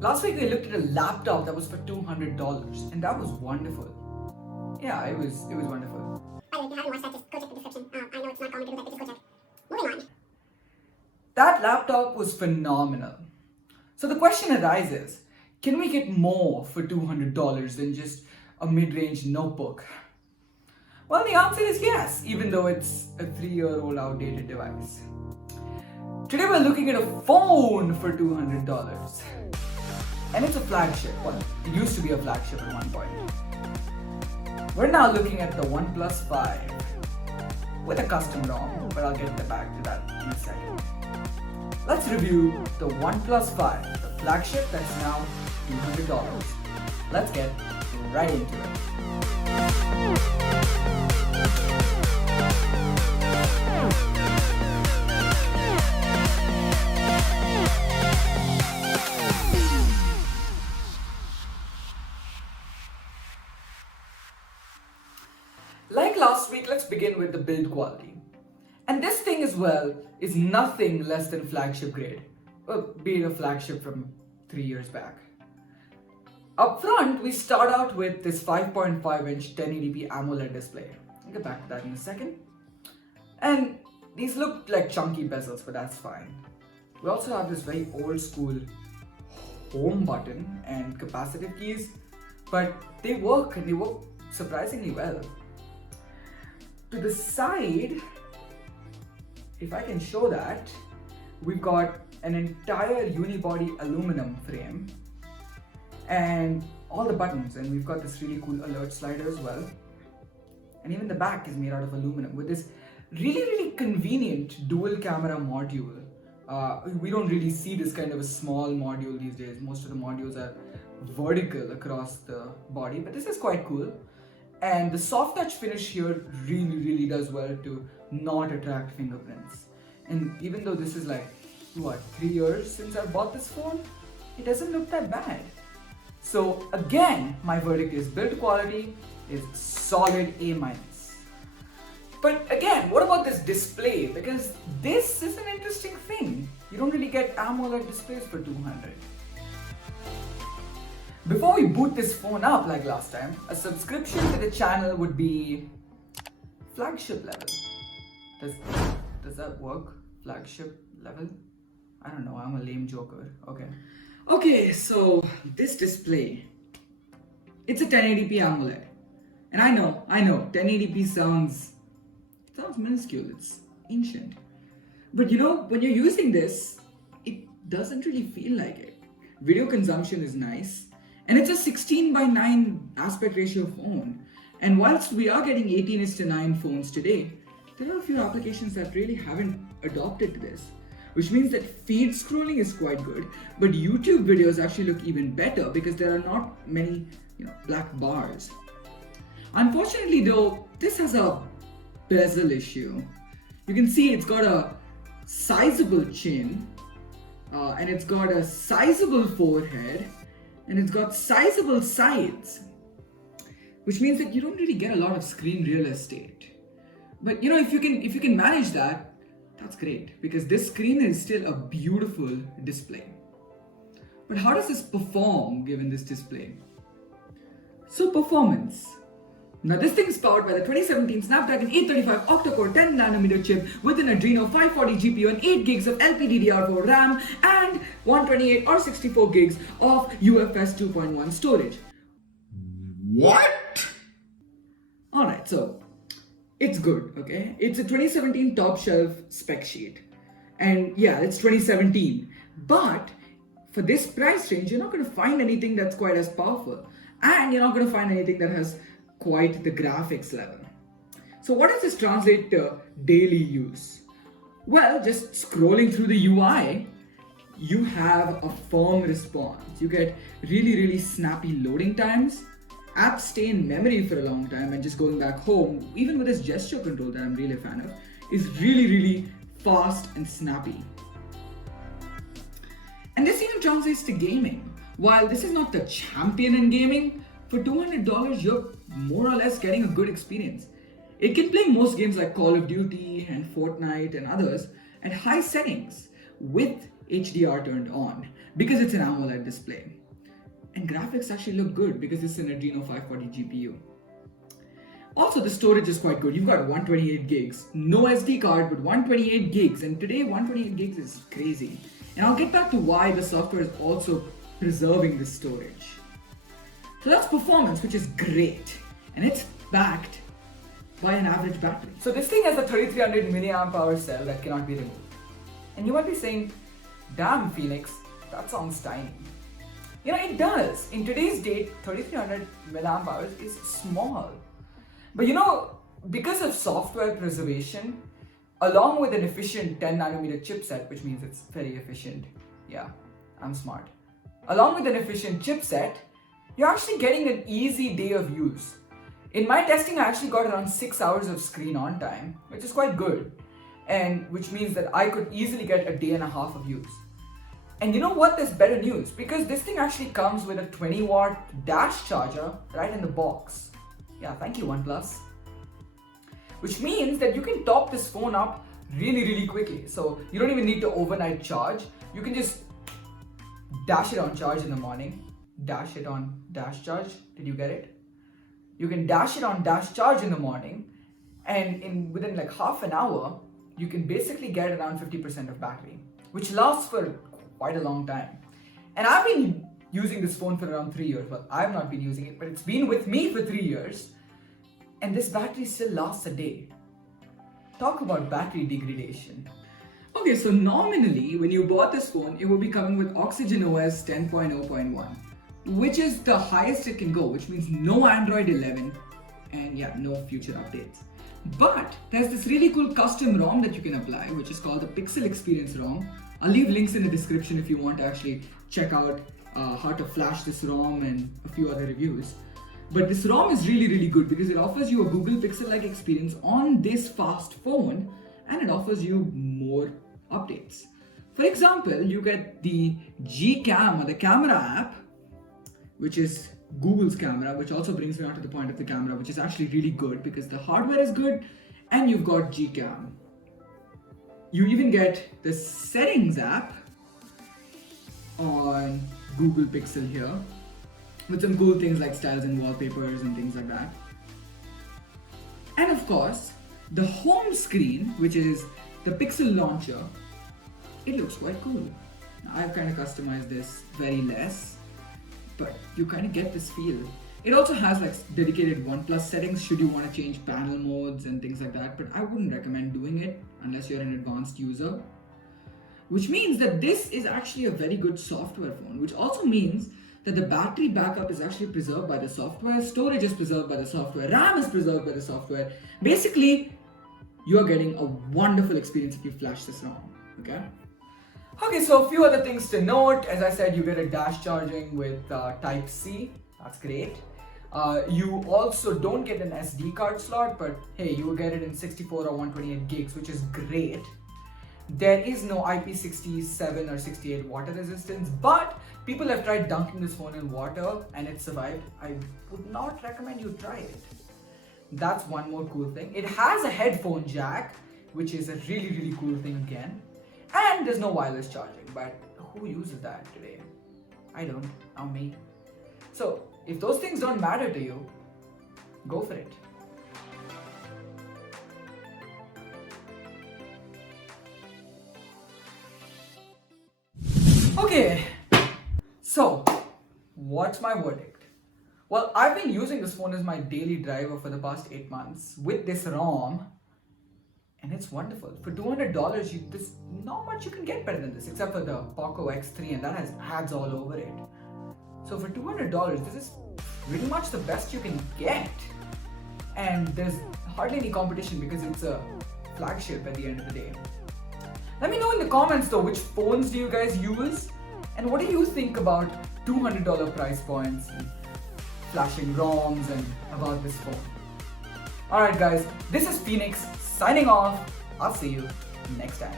Last week we looked at a laptop that was for $200 and that was wonderful. Yeah, it was wonderful. By the way, if you haven't watched that, just go check the description. I know it's not going to do that, but just go check. Moving on. That laptop was phenomenal. So the question arises, can we get more for $200 than just a mid-range notebook? Well, the answer is yes, even though it's a 3-year-old outdated device. Today we're looking at a phone for $200. And it's a flagship. Well, it used to be a flagship at one point. We're now looking at the OnePlus 5 with a custom ROM, but I'll get back to that in a second. Let's review the OnePlus 5, the flagship that's now $200. Let's get right into it. Like last week, let's begin with the build quality. And this thing as well is nothing less than flagship grade, be it a flagship from 3 years back. Up front, we start out with this 5.5-inch 1080p AMOLED display. I'll get back to that in a second. And these look like chunky bezels, but that's fine. We also have this very old school home button and capacitive keys, but they work and they work surprisingly well. To the side, if I can show that, we've got an entire unibody aluminum frame and all the buttons, and we've got this really cool alert slider as well. And even the back is made out of aluminum with this really convenient dual camera module. We don't really see this kind of a small module these days. Most of the modules are vertical across the body, but this is quite cool. And the soft touch finish here really does well to not attract fingerprints. And even though this is like, 3 years since I bought this phone, it doesn't look that bad. So again, my verdict is build quality is solid A-. But again, what about this display? Because this is an interesting thing. You don't really get AMOLED displays for $200. Before we boot this phone up like last time, a subscription to the channel would be flagship level. Does that work? Flagship level? I don't know, I'm a lame joker. Okay, so this display, it's a 1080p AMOLED. And I know, 1080p sounds minuscule, it's ancient. But when you're using this, it doesn't really feel like it. Video consumption is nice. And it's a 16:9 aspect ratio phone. And whilst we are getting 18:9 phones today, there are a few applications that really haven't adopted to this. Which means that feed scrolling is quite good, but YouTube videos actually look even better because there are not many black bars. Unfortunately though, this has a bezel issue. You can see it's got a sizable chin, and it's got a sizable forehead, and it's got sizable sides, which means that you don't really get a lot of screen real estate. But if you can manage that, that's great, because this screen is still a beautiful display. But how does this perform given this display? So performance. Now this thing is powered by the 2017 Snapdragon 835 octa-core 10nm chip with an Adreno 540 GPU and 8 gigs of LPDDR4 RAM and 128 or 64 gigs of UFS 2.1 storage. What? Alright, so it's good, okay? It's a 2017 top shelf spec sheet. And yeah, it's 2017. But for this price range, you're not going to find anything that's quite as powerful. And you're not going to find anything that has quite the graphics level. So what does this translate to daily use? Well, just scrolling through the UI, you have a firm response. You get really snappy loading times. Apps stay in memory for a long time, and just going back home, even with this gesture control that I'm really a fan of, is really fast and snappy. And this even translates to gaming. While this is not the champion in gaming, for $200 you're more or less getting a good experience. It can play most games like Call of Duty and Fortnite and others at high settings with HDR turned on because it's an AMOLED display. And graphics actually look good because it's an Adreno 540 GPU. Also, the storage is quite good. You've got 128 gigs. No SD card, but 128 gigs. And today, 128 gigs is crazy. And I'll get back to why the software is also preserving this storage. So that's performance, which is great. And it's backed by an average battery. So this thing has a 3300 milliamp hour cell that cannot be removed. And you might be saying, damn Phoenix, that sounds tiny. You know, it does. In today's date, 3300 milliamp hours is small. But you know, because of software preservation, along with an efficient 10 nanometer chipset, which means it's very efficient. Yeah, I'm smart. Along with an efficient chipset, you're actually getting an easy day of use. In my testing, I actually got around 6 hours of screen on time, which is quite good. And which means that I could easily get a day and a half of use. And you know what? There's better news, because this thing actually comes with a 20 watt dash charger right in the box. Yeah, thank you OnePlus. Which means that you can top this phone up really quickly. So you don't even need to overnight charge. You can just dash it on charge in the morning, dash it on dash charge. Did you get it? You can dash it on dash charge in the morning, and within like half an hour, you can basically get around 50% of battery, which lasts for quite a long time. And I've been using this phone for around 3 years. Well, I've not been using it, but it's been with me for 3 years. And this battery still lasts a day. Talk about battery degradation. Okay, so nominally, when you bought this phone, it will be coming with Oxygen OS 10.0.1, which is the highest it can go, which means no Android 11, and yeah, no future updates. But there's this really cool custom ROM that you can apply, which is called the Pixel Experience ROM. I'll leave links in the description if you want to actually check out how to flash this ROM and a few other reviews. But this ROM is really good because it offers you a Google Pixel-like experience on this fast phone, and it offers you more updates. For example, you get the Gcam, or the camera app, which is Google's camera, which also brings me on to the point of the camera, which is actually really good because the hardware is good, and you've got Gcam. You even get the settings app on Google Pixel here, with some cool things like styles and wallpapers and things like that. And of course, the home screen, which is the Pixel launcher, it looks quite cool. I've kind of customized this very less, but you kind of get this feel. It also has like dedicated OnePlus settings should you want to change panel modes and things like that, but I wouldn't recommend doing it unless you're an advanced user. Which means that this is actually a very good software phone, which also means that the battery backup is actually preserved by the software, storage is preserved by the software, RAM is preserved by the software. Basically, you're getting a wonderful experience if you flash this ROM, okay? Okay, so a few other things to note. As I said, you get a dash charging with Type-C, that's great. You also don't get an SD card slot, but hey, you will get it in 64 or 128 gigs, which is great. There is no IP67 or 68 water resistance, but people have tried dunking this phone in water and it survived. I would not recommend you try it. That's one more cool thing. It has a headphone jack, which is a really cool thing again. And there's no wireless charging, but who uses that today? I don't, not me. So if those things don't matter to you, go for it. Okay, so what's my verdict? Well, I've been using this phone as my daily driver for the past 8 months with this ROM, and it's wonderful. For $200, there's not much you can get better than this, except for the Poco X3, and that has ads all over it. So for $200, this is pretty much the best you can get. And there's hardly any competition because it's a flagship at the end of the day. Let me know in the comments though, which phones do you guys use? And what do you think about $200 price points and flashing ROMs and about this phone? Alright guys, this is Phoenix signing off. I'll see you next time.